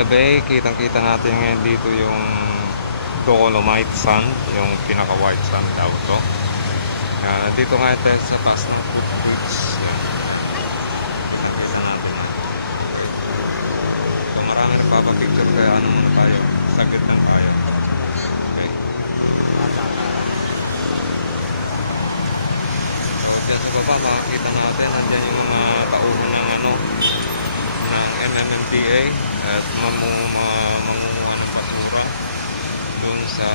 Manila Bay. Kitang-kita natin ngayon dito yung Dolomite Sand, yung pinaka-white sand daw to. Dito nga tayo sa taas ng footbridge. Nakita natin. So marami nagpapapicture kaya ano muna tayo. Saglit lang tayo. Okay. So dyan sa baba makikita natin andyan yung mga tauhan ng ng MMMDA at mamumuha ng basura doon sa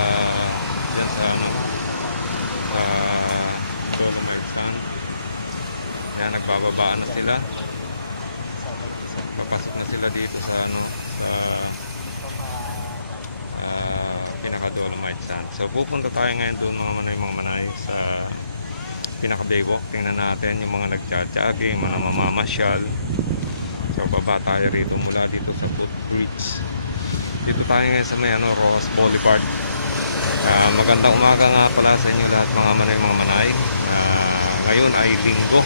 Dolomite Sand. Yan, nagbababaan na sila. Papasok na sila dito sa pinaka Dolomite Sand. So pupunta tayo ngayon doon mga manay sa pinaka Baywalk. Tingnan natin yung mga nagja-jogging, mga mamamasyal. So baba tayo rito mula dito sa footbridge. Dito tayo ngayon sa may Ross Boulevard. Magandang umaga nga pala sa inyo lahat mga manay. Ngayon ay linggo,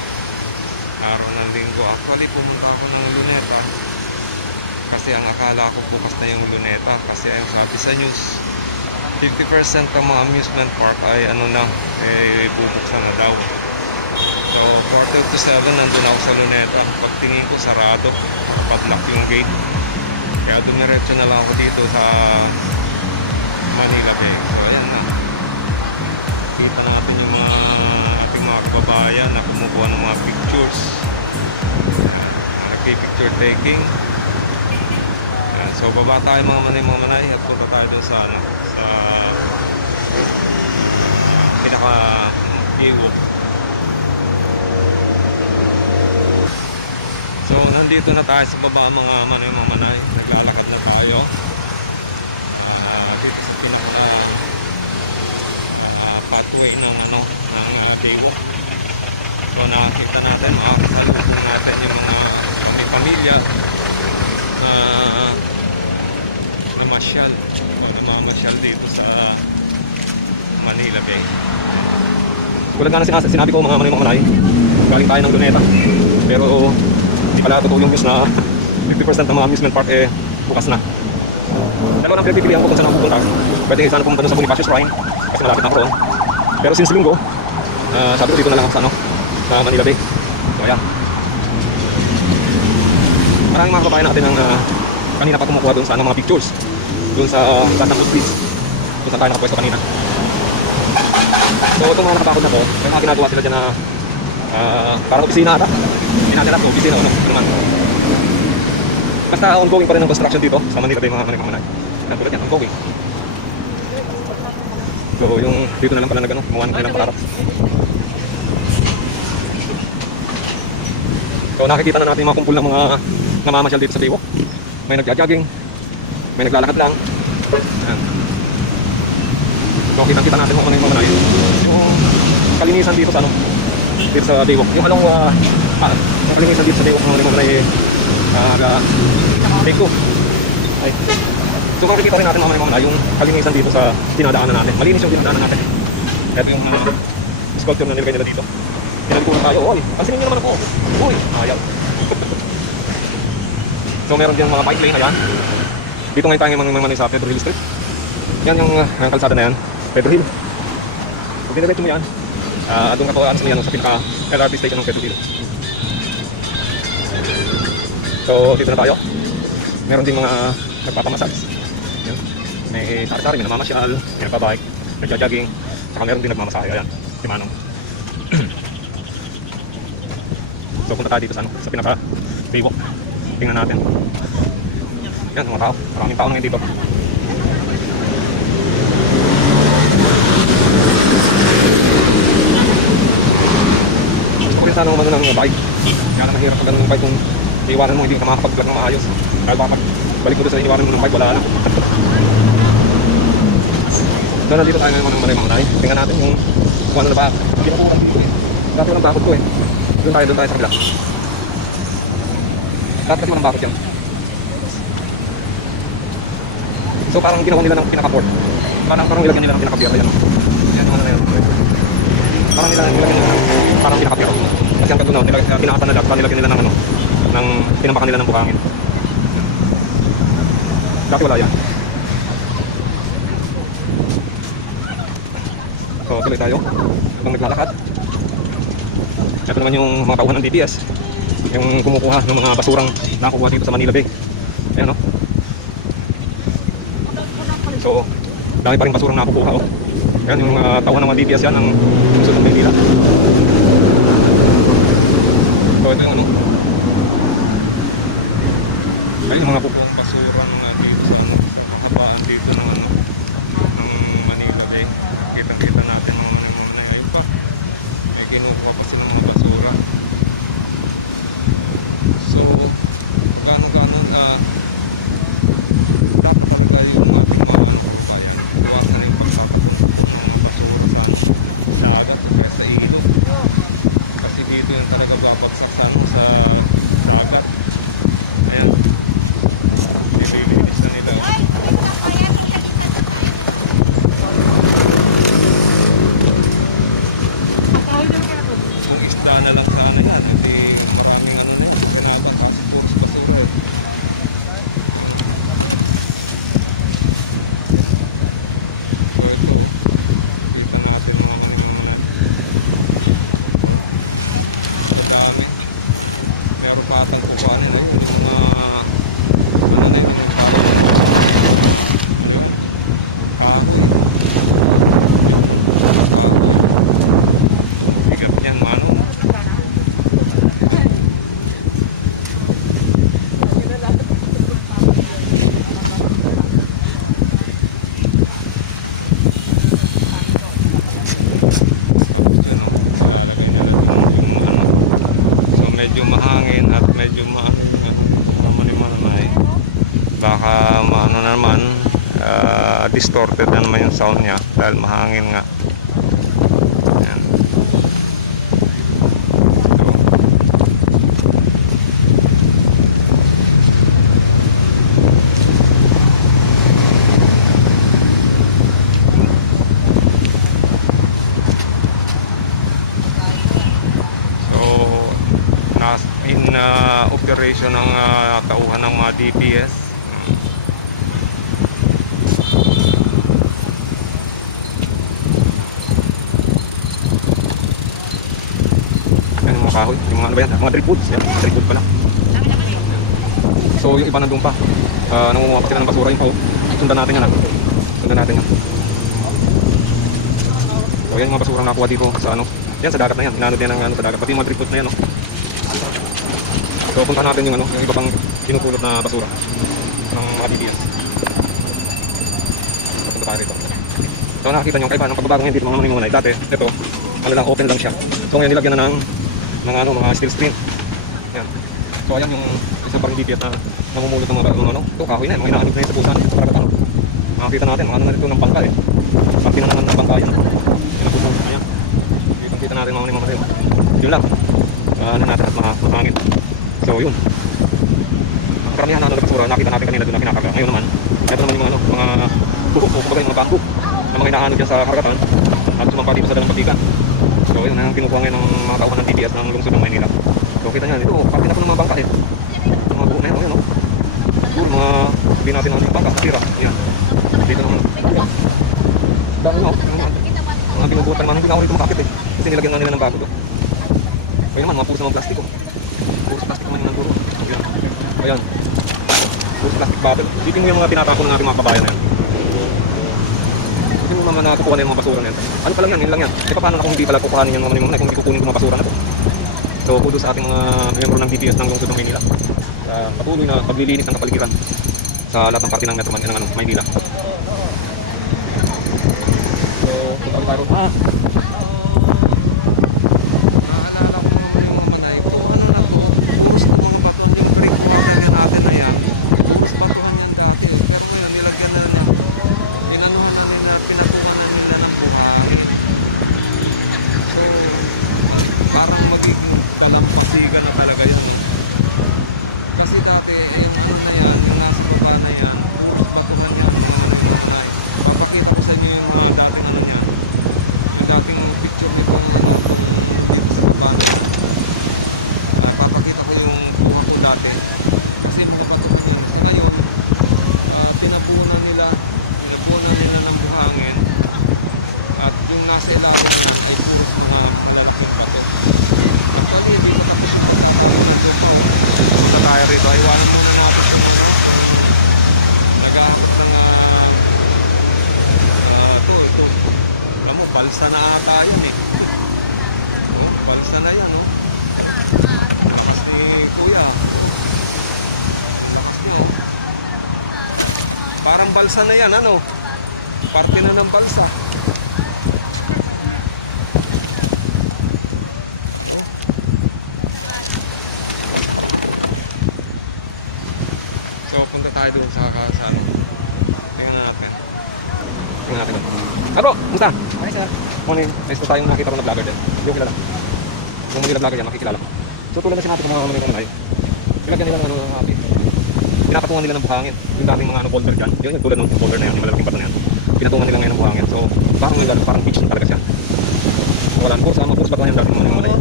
araw ng linggo. Actually pumunta ako ng Luneta kasi ang akala ko bukas na yung Luneta, kasi ay sabi sa news 50% ng mga amusement park ay bubuksan na daw. So 4:07 nandun ako sa Luneta. Pagtingin ko sarado, padlock yung gate, kaya dumiretso na lang ako dito sa Manila Bay. So ayan na, kita natin yung ating mga kababayan na kumukuha ng mga pictures, nagpi-picture taking. So baba tayo mga manay at punta tayo dun sa pinaka Baywalk. So nandito na tayo sa baba mga manay, naglalakad na tayo dito sa pinaka pathway ng Baywalk. So nakakita natin, makakasalubong natin yung mga pamilya na namasyal dito sa Manila Bay. Tulad nga na sinabi ko mga manay, galing tayo ng Luneta, pero hindi pala totoo yung news na 50% ng mga amusement park bukas na. Dalawa lang pinagpipilian ko kung saan ako pupunta. Pwede sana pumunta doon sa Bonifacio Shrine kasi malapit na ako roon. Pero since linggo, sabi ko dito na lang ako sa Manila Bay. So ayan, maraming mga kababayan natin ang kanina pa kumukuha doon sa mga pictures doon sa taas ng footbridge doon saan tayo nakapwesto kanina. So itong mga nakapakod na to, may mga ginagawa sila dyan na parang opisina ata. Hindi natin alam kung opisina o ano naman. Basta ongoing pa rin ang construction dito sa Manila Bay mga manay. Tulad yan, ongoing. So yung dito na lang pala gumawa ng kanilang pangarap. So nakikita na natin yung mga kumpul ng mga namamasyal dito sa Baywalk. May nagja-jogging, may naglalakad lang. Ayan. So kita natin kung ano yung manay. Yung kalinisan dito sa dito sa Baywalk. Yung yung kalinisan dito sa Baywalk ng mga manay take 2. Ay. So makikita rin natin mga yung kalinisan dito sa dinadaanan natin. Malinis yung dinadaanan natin. Ito yung sculpture na nilagay nila dito. Pinagkulang tayo. Oy, pansinin nyo naman ako. Uy, ayaw. So meron din mga bike lane. Ayan. Dito ngayon tayo mga sa Pedro Hill Street. Yan yung kalsada na yan, Pedro Hill. Kung diniretso mo yan, doon ka po sa pinaka LRT station ng Pedro Hill. So dito na tayo. Meron din mga nagpapamassage. May sari-sari, may namamasyal, may nagpabike, nagja-jogging, saka meron din nagmamasahe. Ayan, si Manong. So punta tayo dito sa pinaka Baywalk. Tingnan natin. Yan, mga tao. Maraming tao ngayon dito. Gusto ko rin sana ng bike. Kaya na mahirap pag ng bike kung iiwanan mo, hindi ka makakapag-vlog ng maayos. Dahil baka balik mo doon sa iiwanan mo ng bike, wala na. So nandito tayo ngayon ng manay. Tingnan natin yung kung ano na ba. Pinakulang dito eh. Dati walang bakod ko eh. Doon tayo sa kabila. Dati kasi walang bakod yan. So parang ginawa nila ng pinaka-port. Parang nilagyan nila ng pinaka-pier. Ayan. Yan yung ano na yan. Parang nilagyan nila ng parang pinaka-pier. Kasi ang katunaw, pinakatan nila. Parang nilagyan nila ng tinampakan nila ng buhangin. Dati wala yan. So, tuloy tayo. Habang naglalakad. Ito naman yung mga tauhan ng DPS. Yung kumukuha ng mga basurang nakukuha dito sa Manila Bay. Ayan, no? So, dami pa rin basurang nakukuha, oh. Ayan yung tauhan ng mga DPS yan, ang lungsod ng Maynila. So, ito yung ano. Ayun yung mga pupuang basura ng dito sa ano, kapaan dito ng ano, ng Manila Bay. Kita-kita natin mga ngayon pa. May kinukuha pa sila ng mga basura. So, gano'n dapat talaga yung ating mga ano, kabayan. Gawa na yung pagkakatungkol ng mga basura sa agad o sa ilog. Kasi dito yung talaga babagsak sa ano, sa agad. Ayan. Nililinis na nila. Kung isda na lang sa ano yan, hindi maraming ano na yan. Sinagad kasi puro basura. So ito, kita natin mga ano yung dami. Meron pa atang kukuha nila yung mga ano na hindi ng kahoy. Yun. Kahoy. Bigat niyan, mano. Yun, oh. Lalagay nila doon yung ano. So medyo mahangin at medyo manay. Baka maano naman, distorted na naman yung sound niya dahil mahangin nga. Ayan. So, in operation ng tauhan ng mga DPS. Yan yung mga kahoy, yung mga ano ba yan, mga driftwoods, yan, driftwood pala. So yung iba nandun pa, nangunguha pa sila ng basura, yun pa, oh. Sundan natin yan, sundan natin yan. So yan yung mga basura nakuha dito sa ano, yan sa dagat na yan, inanod yan ng ano sa dagat, pati yung mga driftwoods na yan, oh. So punta natin yung ano, yung iba pang pinupulot na basura ng mga DPS. So punta tayo rito. So nakakita nyo, kaiba ng pagbabago ngayon dito mga manay. Dati, ito, ano lang, open lang siya. So ngayon nilagyan na ng mga steel screen. Yan. So ayan yung isang parang DPS na namumulot ng mga ano, ito kahoy na yan, mga inaanod na yun sa pusan, sa karagatan. Makakita natin, mga ano na ito ng bangka eh. Ang pinananan ng bangka yan. Yan ang pusan, ayan. Kita natin mga manay. Yun lang. Ano natin at mahangin. So yun. Ang karamihan na basura nakita natin kanina doon na kinakarga. Ngayon naman, ito naman yung mga bubok o kumbaga yung mga bamboo na mga inaano dyan sa karagatan at sumampa dito sa dalang pagtikan. So yun ang kinukuha ngayon ng mga tauhan ng DPS ng lungsod ng Maynila. So kita nyo, ito, parte na po ng mga bangka eh. Mga buo na yan, o yan o. Siguro mga sabihin natin ang bangka, tira. Yan. Dito naman. Dami o. Mga binubutan naman, hindi na ako rito makakit eh. Kasi nilagyan na nila ng bago to. O yun naman, mga puso ng plastic o. Puso plastic naman yung nagturo. Ayan. Ayan. Puso plastic bottle. Dito mo yung mga tinatapon ng ating mga kabayan na yan. Hindi mo naman nakukuha na yung mga basura na yan. Ano pa lang yan, yun lang yan. E paano na kung hindi pala kukuhanin yung mga manimong na kung hindi kukunin ko mga basura na to. So kudos sa ating mga miyembro ng DPS ng lungsod ng Maynila sa patuloy na paglilinis ng kapaligiran sa lahat ng parte ng Metro Manila ng Maynila. So punta tayo ron. Naalala ko naman yung mga manay ko. Ano na to? Puros na mga batuan yung breakwater natin na yan. Puros batuan yan dati. Pero ngayon nilagyan na na. Inanuhan na nila, pinatuhan na nila ng buhayin. So parang magiging dalampasigan na talaga yun. Kasi dati, yung ano na yan, yung nasa lupa na yan, puros batuhan yan. Papakita ko sa inyo yung mga dating ano yan. Yung dating sa ilalim na ay puro mga malalaking pato. Actually, hindi ko tapos yung video ko. Punta tayo rito. Iwanan muna natin yung nag-aakot ng ito. Alam mo, balsa na ata yun eh. Oh, balsa na yan, oh. Lakas ni Kuya. Lakas mo, oh. Parang balsa na yan, ano? Parte na ng balsa. Oh. So, punta tayo doon sa ano. Tingnan natin. Tingnan natin doon. Bro, musta? Ay, sir. Morning. Nice po tayong nakita ko na vlogger din. Hindi ko kilala. Kung hindi na vlogger yan, makikilala. So tulad na sinabi ko mga manay. Pinagyan nila ng ano atin. Pinapatungan nila ng buhangin. Yung daming mga boulder dyan. Yung tulad ng boulder na yan, yung malaking pato na yan. Pinatungan nila ngayon ng buhangin. So parang beach na talaga siya. So, wala po sa mga puros bato yan dapat mga manay.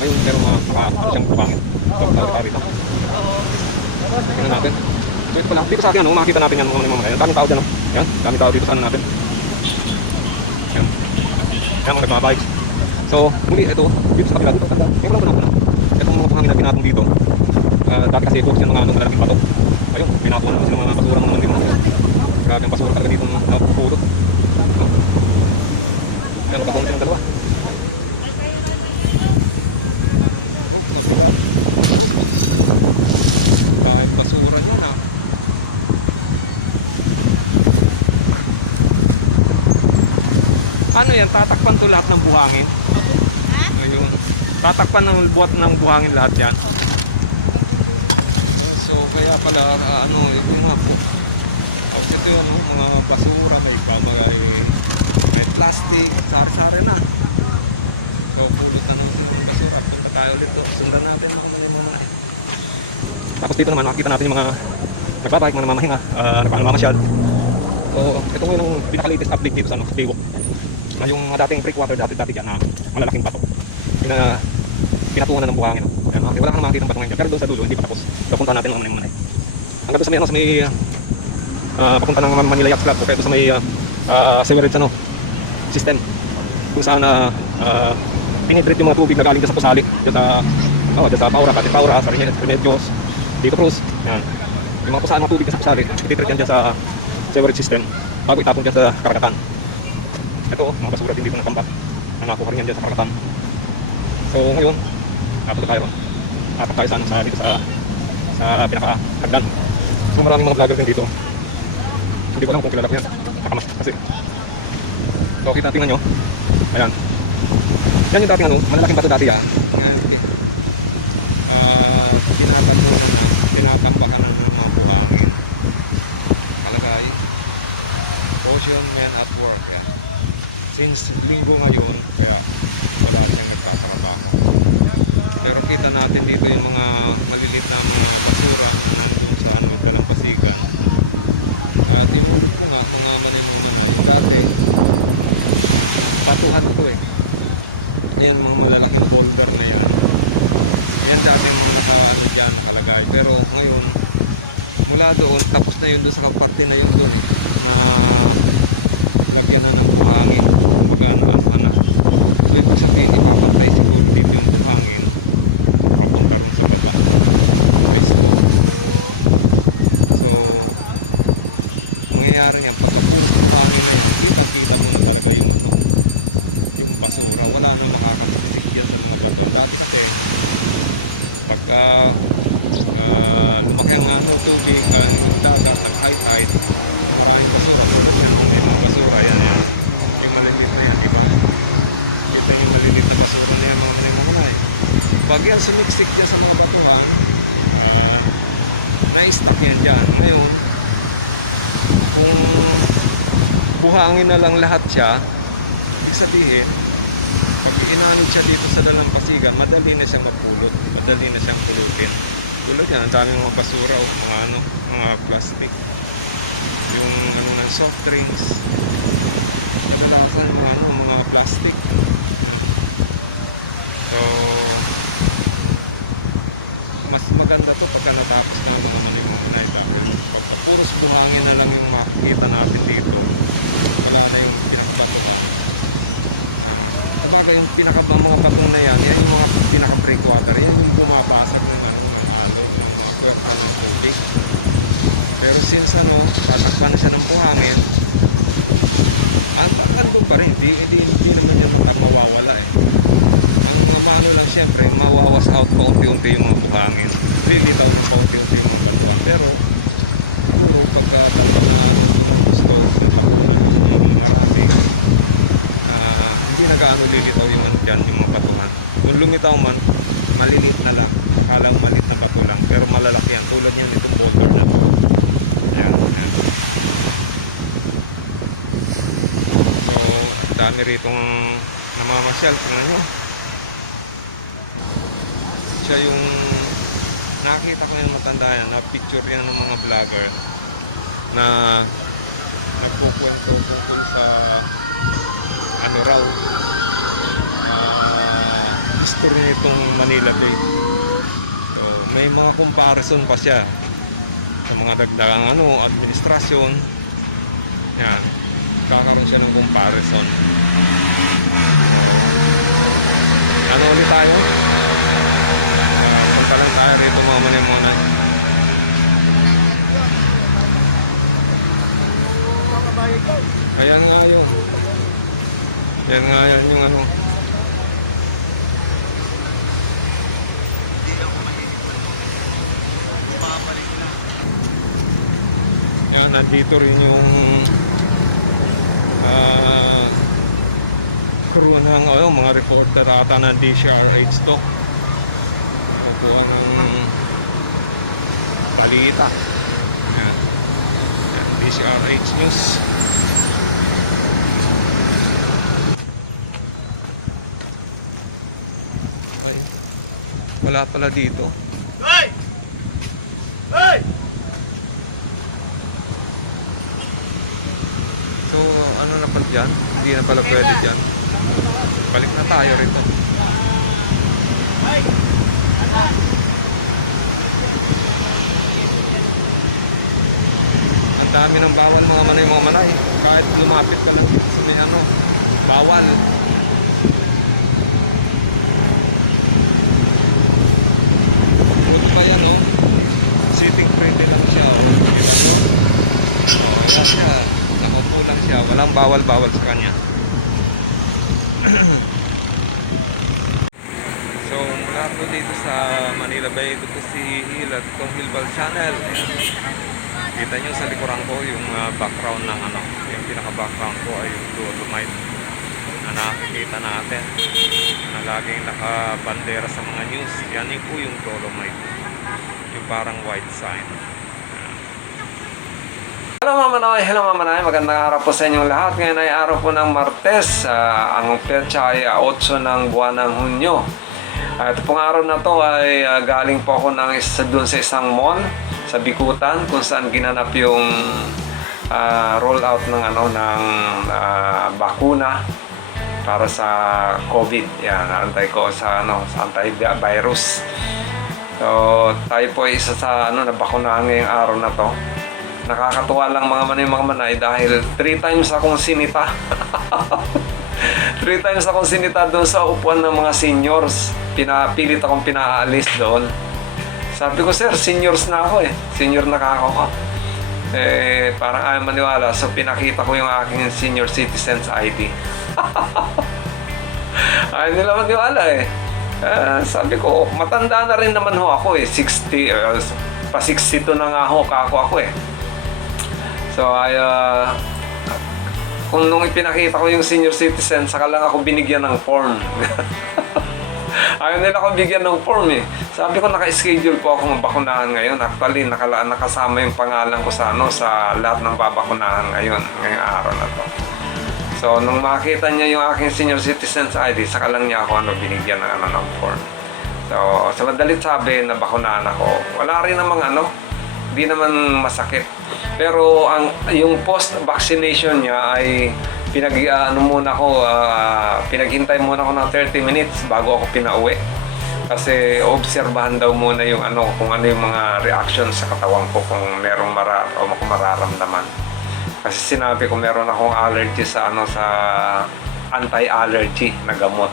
Ngayon pero makakakot siyang buhangin. So talaga tayo rito. Tingnan natin. So ito pala. Dito sa akin, makikita natin yan mga manay. Daming tao dyan. Yan. Daming tao dito sa ano natin. Yan. Yan mga nagmabikes. So, muli ito, dito sa kabila, dito sa kabila, may walang panahon na. Itong mga buhangin na pinatong dito, dati kasi ito yung mga malalaking pato. Ayun, pinatong na kasi ng mga basura naman dito. Grabe ang basura talaga dito napupulot. Yan, magkakong silang dalawa. Kahit basura dyan ha. Ano yan, tatakpan to lahat ng buhangin? Ayun. Tatakpan ng buhat ng buhangin lahat yan. So kaya pala ito nga po. Tapos ito yung mga basura, may plastic, sari-sari na. So pulot na ng basura. Punta tayo ulit to. Sundan natin mga mga. Tapos dito naman makikita natin yung mga nagbabike, mga namamahinga, nagmamasyal. So ito yung pinaka-latest update dito sa Baywalk. Na yung dating breakwater dati dyan na malalaking bato. Pinatungan na ng buhangin. Ayan, okay, wala kang makikita ng bato ngayon. Pero doon sa dulo, hindi pa tapos. Papunta natin ang manay. Hanggang doon sa may papunta ng Manila Yacht Club o kaya doon sa may sewerage system. Kung saan pinidrip yung mga tubig na galing sa Pusali. Diyan sa Paura, Kati Paura, sa Remedios, dito Cruz. Yan. Yung mga kusaan mga tubig sa Pusali, pinidrip yan dyan sa sewerage system bago itapon dyan sa Karagatan. Ito, mga basura din dito na tambak. Nakuha rin yan dyan sa Karagatan. So ngayon, napunta tayo. Apat tayo dito sa pinaka-hagdan. So maraming mga vlogger din dito. Hindi ko alam kung kilala ko yan. Nakamas kasi. So kita tingnan nyo. Ayan. Yan yung dating malalaking bato dati yan. Tinatambakan ng mga buhangin. Kalagay. Ocean Man at Work. Yan. Since linggo ngayon, kaya wala siyang nagtatrabaho. Pero kita natin dito yung mga maliliit na mga basura kung saan magdalampasigan. At yung mga maninunan dati, patuhan ito eh. Ayan mga malalaking boulder na yan. Ayan dati mga nakaano dyan kalagay. Pero ngayon, mula doon, tapos na yun doon sa kaparte na yun doon. Lagyan na ng buhangin. Ibig sabihin, ipapantay siguro dito yung buhangin papunta rin sa baba. Okay, so mangyayari niya pagkapuso ng buhangin na yun, di pagkita mo na talaga yung basura, wala mo nakakaputik yan sa mga bato. Dati kasi pagka lumaki ang tubig, dagat, high tide, maraming basura, lubos yan may mga basura, yan yung maliliit na yan, diba? Yung maliliit na basura na yan, mga manay. Pag yan sumiksik dyan sa mga batuhan, na-stack yan dyan. Ngayon, kung buhangin na lang lahat siya, ibig sabihin, pag inanod siya dito sa dalampasigan, madali na siyang mapulot, madali na siyang pulutin. Tulad yan, ang daming mga basura o mga plastic. Yung ng soft drinks, kadalasan mga plastic. So mas maganda to pagka natapos na mga puros buhangin na lang yung makikita natin dito. Wala na yung pinagbato pa. kumbaga yung mga patong na yan yung mga pinaka breakwater, yan yung bumabasag ng mga halo, mga tubig. Pero since tatakpan na siya ng buhangin, andun pa rin, hindi naman yan napawawala eh. Ang mano lang siyempre, mawawas out paunti-unti yung mga buhangin, lilitaw na paunti-unti yung mga batuan. Pero siguro pagka gusto marami, hindi nagaano lilitaw yung dyan, yung mga batuhan. Kung lumitaw man, maliliit na lang, akala mo maliit na bato lang, pero malalaki yan, tulad yan itong boulder na to. Ayan. So dami ritong namamasyal, tingnan nyo. Siya yung nakita ko yung matanda yan, na picture yan ng mga vlogger na nagkukwento tungkol sa raw history nitong Manila Bay. So may mga comparison pa siya sa mga dagdagang administrasyon. Yan, kakaroon siya ng comparison. Ulit tayo, punta lang tayo rito mga muna. Ayan nga yun. Yan nga yun yung yan, nandito rin yung crew ng mga reporter ata ng DCRH to. Ito ang balita. Yan. Yan, DCRH News. Wala pala dito. Hey! Hey! So, na pala dyan? Hindi na pala pwede dyan. Balik na tayo rito. Ang dami ng bawal mga manay. Kahit lumapit ka na sa may bawal. Yan sitting pretty lang siya wala siya, nakaupo lang siya, walang bawal sa kanya. So mula po dito sa Manila Bay, ito po si Hil at itong Hilbal Channel. Kita nyo sa likuran ko yung background ng yung pinaka background ko ay yung Dolomite na nakikita natin na laging nakabandera sa mga news. Yan yung po yung Dolomite, yung parang white sign. Hello Mama Noy, magandang araw po sa inyong lahat. Ngayon ay araw po ng Martes, ang petsa ay 8 ng buwan ng Hunyo. Ito pong araw na to ay galing po ako doon sa isang mall sa Bikutan kung saan ginanap yung roll out ng bakuna para sa COVID. Yan, naantay ko sa sa antivirus. So, tayo po ay isa sa nabakunahan ngayong araw na to. Nakakatuwa lang mga manay dahil 3 times akong sinita. 3 times akong sinita doon sa upuan ng mga seniors. Pinapilit akong pinaalis doon. Sabi ko, sir, seniors na ako eh. Senior na ako. Parang ayaw maniwala. So, pinakita ko yung aking senior citizens ID. Ayaw nila maniwala eh. Sabi ko, matanda na rin naman ho ako eh. 60, pa 62 na nga ako eh. So, kung nung ipinakita ko yung senior citizen, saka lang ako binigyan ng form. Ayaw nila ako bigyan ng form eh. Sabi ko, naka-schedule po ako mabakunahan ngayon. Actually, nakasama yung pangalan ko sa lahat ng babakunahan ngayong araw na to. So, nung makita niya yung aking senior citizen's ID, saka lang niya ako binigyan ng form. So, sa madalit sabi, nabakunahan ako. Wala rin namang hindi naman masakit. Pero yung post-vaccination niya ay pinaghintay muna ako ng 30 minutes bago ako pinauwi. Kasi obserbahan daw muna yung kung ano yung mga reactions sa katawan ko, kung merong mararamdaman. Kasi sinabi ko meron akong allergy sa anti-allergy na gamot.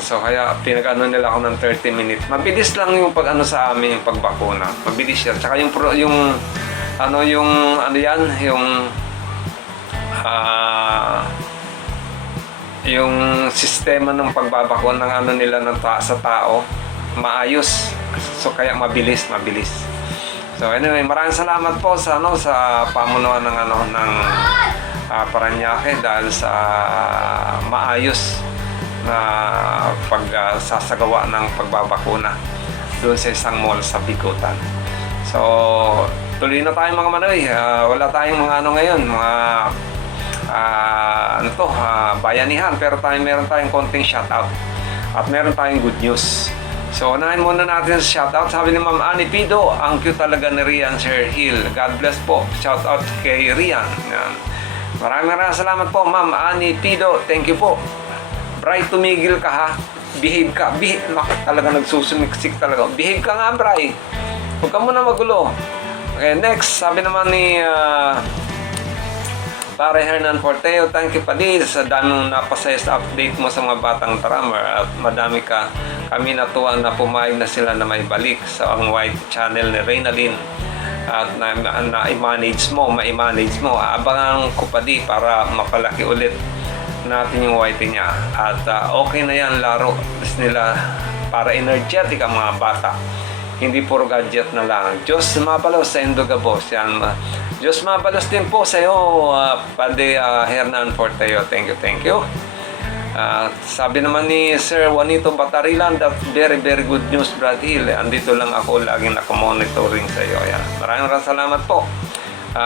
So kaya pinag-ano nila ako ng 30 minutes. Mabilis lang yung pag-ano sa amin, yung pagbakuna. Mabilis yan. Tsaka yung yung sistema ng pagbabakuna ng ano nila sa tao, maayos. So kaya mabilis. So anyway, maraming salamat po sa sa pamunuan ng Parañaque dahil sa maayos na pagsasagawa ng pagbabakuna doon sa isang mall sa Bikutan. So tuloy na tayong mga manoy. Wala tayong mga ngayon, mga bayanihan, pero meron tayong konting shoutout at meron tayong good news. So unahin muna natin sa shoutout. Sabi ni Ma'am Annie Pido, ang cute talaga ni Rian Sir Hill. God bless po. Shoutout kay Rian. Yan. Maraming salamat po Ma'am Annie Pido. Thank you po. Bray, tumigil ka ha. Behave ka. Talaga nagsusumiksik talaga. Behave ka nga, Bray. Huwag ka muna magulo. Okay, next. Sabi naman ni Pare Hernan Forteo, thank you pa din sa daming napasaya sa update mo sa mga batang drummer at kami natuwa na pumayag na sila na may balik sa ang white channel ni Reynalyn at ma-manage mo. Abangan ko pa di para mapalaki ulit natin yung white niya at okay na yan, laro nila para energetic ang mga bata, hindi puro gadget na lang. Diyos mabalos sa Indogabos yan. Diyos mabalos din po sa iyo, Padre Hernan Forteo. Thank you. Sabi naman ni Sir Juanito Batarilan, that very good news, Brad Hill. Andito lang ako, laging nakamonitoring sa iyo. Yan. Maraming salamat po,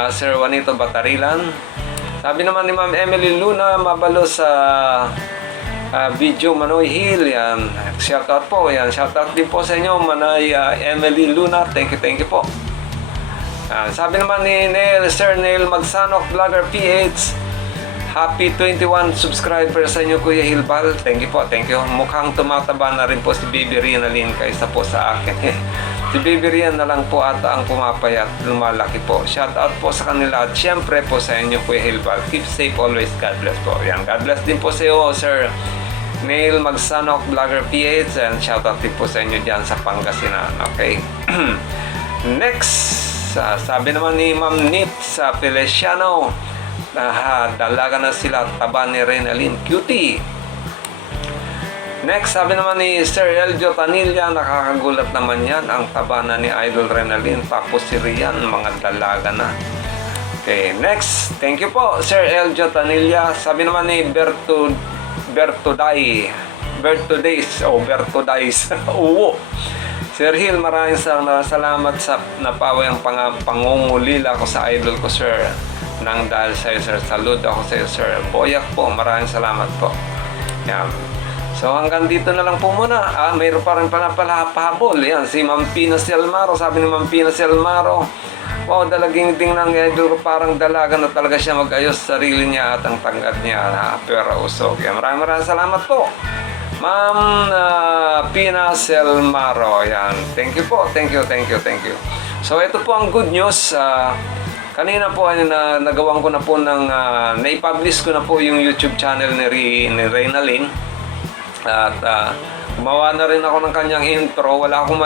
Sir Juanito Batarilan. Sabi naman ni Ma'am Emily Luna, mabalos sa video Manoy Hill. Yan. Shoutout po. Yan. Shoutout din po sa inyo, Manoy Emily Luna. Thank you po. Sabi naman ni Sir Neil Magsanok, Vlogger PH, happy 21 subscribers sa inyo, Kuya Hilbal. Thank you po. Mukhang tumataba na rin po si Baby Rianalyn kaysa po sa akin. Si Baby Rian na lang po ata ang pumapayat, lumalaki po. Shout out po sa kanila at syempre po sa inyo, Kuya Hilbal. Keep safe always. God bless po. Yan. God bless din po sa iyo, Sir Neil Magsanok, Vlogger PH, and shout out din po sa inyo dyan sa Pangasinan. Okay. Next. Sabi naman ni Ma'am Nip sa Feliciano, dalaga na sila, taba ni Reynalyn, cutie. Next, sabi naman ni Sir Eljo Tanilla, nakakagulat naman yan, ang taba na ni Idol Reynalyn, tapos si Rian, mga dalaga na. Okay, next, thank you po Sir Eljo Tanilla. Sabi naman ni Bertudais Uwo, Sir Hill, maraming salamat sa napawang pangungulila ko sa idol ko, sir. Nang dahil sa iyo, sir. Salud ako sa iyo, sir. Boyak po, maraming salamat po. Yan. So hanggang dito na lang po muna. Mayroon pa rin pahabol. Yan, si Ma'am Pina Selmaro. Sabi ni Ma'am Pina Selmaro, wow, dalaging ding ng idol ko, parang dalaga na talaga siya mag-ayos sa sarili niya at ang tangkad niya na pera usog. Yan, maraming salamat po, Ma'am Pina Selmaro. Yan. Thank you po. Thank you. So ito po ang good news. Kanina po nagawan ko na po na-publish ko na po yung YouTube channel ni Reynalyn. At gumawa na rin ako ng kanyang intro. Wala akong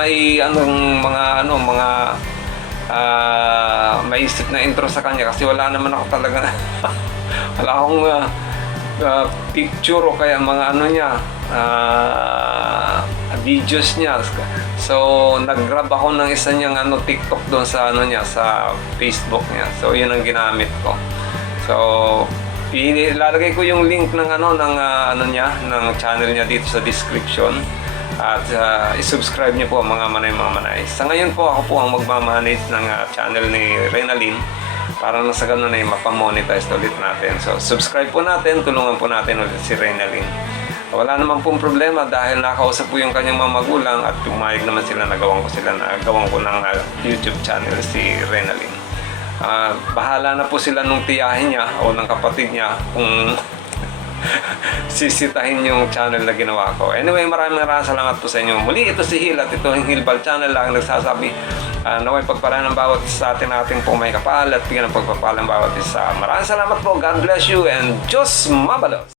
maisip na intro sa kanya kasi wala naman ako talaga wala akong picture o kaya mga videos niya. So nag-grab ako ng isa niyang TikTok doon sa sa Facebook niya. So yun ang ginamit ko. So ilalagay ko yung link ng ng channel niya dito sa description. At i-subscribe niyo po mga manay. Sa ngayon po ako po ang magmamanage ng channel ni Reynalyn para na sa ganun ay mapamonetize ulit natin. So subscribe po natin, tulungan po natin ulit si Reynalyn. Wala naman pong problema dahil nakausap po yung kanyang mga magulang at pumayag naman sila, nagawan ko ng YouTube channel si Reynalyn. Bahala na po sila nung tiyahin niya o ng kapatid niya kung sisitahin yung channel na ginawa ko. Anyway, maraming salamat po sa inyo. Muli, ito si Hil at ito yung Hilbal Channel lang nagsasabi naway pagpala ng bawat isa ating pong may kapal at bigyan ng pagpapala ng bawat isa. Maraming salamat po. God bless you and Diyos mabalos!